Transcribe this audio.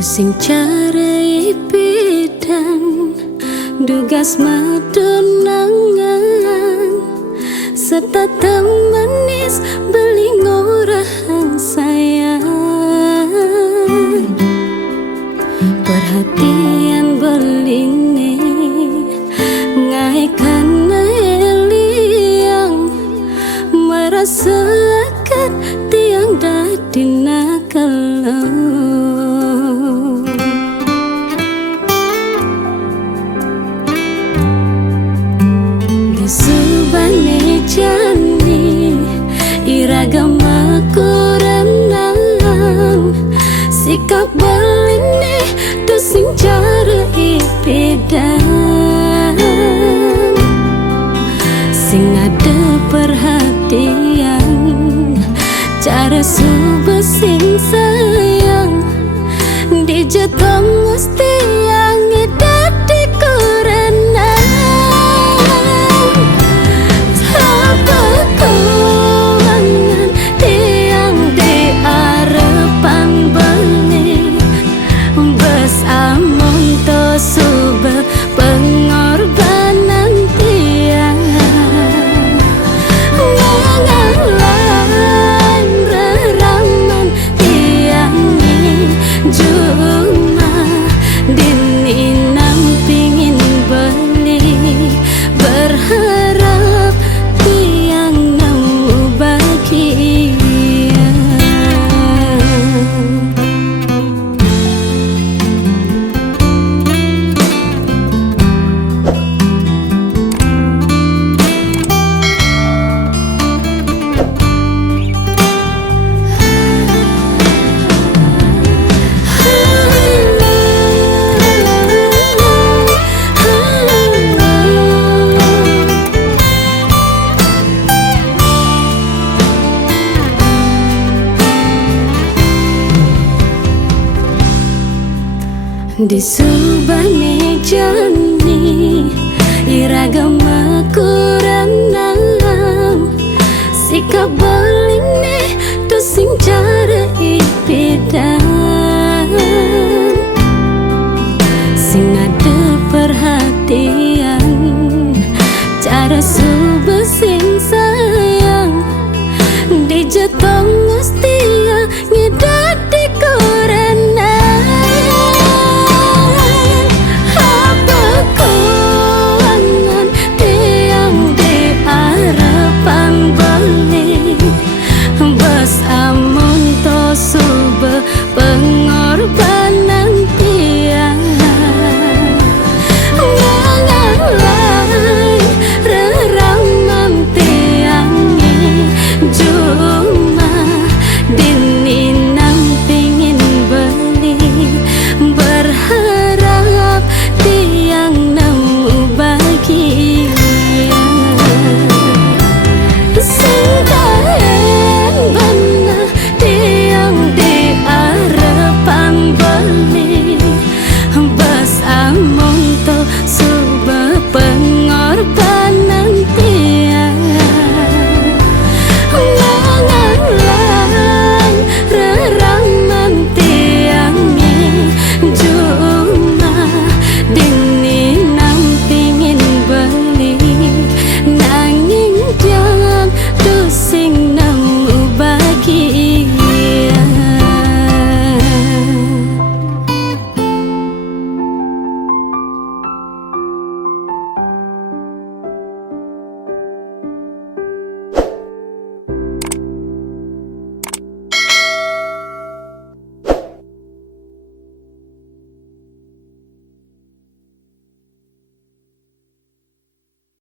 sing carai bidang dugas madonangan serta manis beli ngurahan sayang perhatian beline ngaikan yang merasakan tiang dadina kalau subane jani iragama kuranang sikap beline dosing cara ipedang sing ada perhatian cara subuh sing sayang dijatong mesti yang dadi kuranang subah pengorbanan tiang mengalah reraman tiang ni cuma dini nampingin beli berharap tiang nemu bahagia. Di subane jani iragama kuranang sikap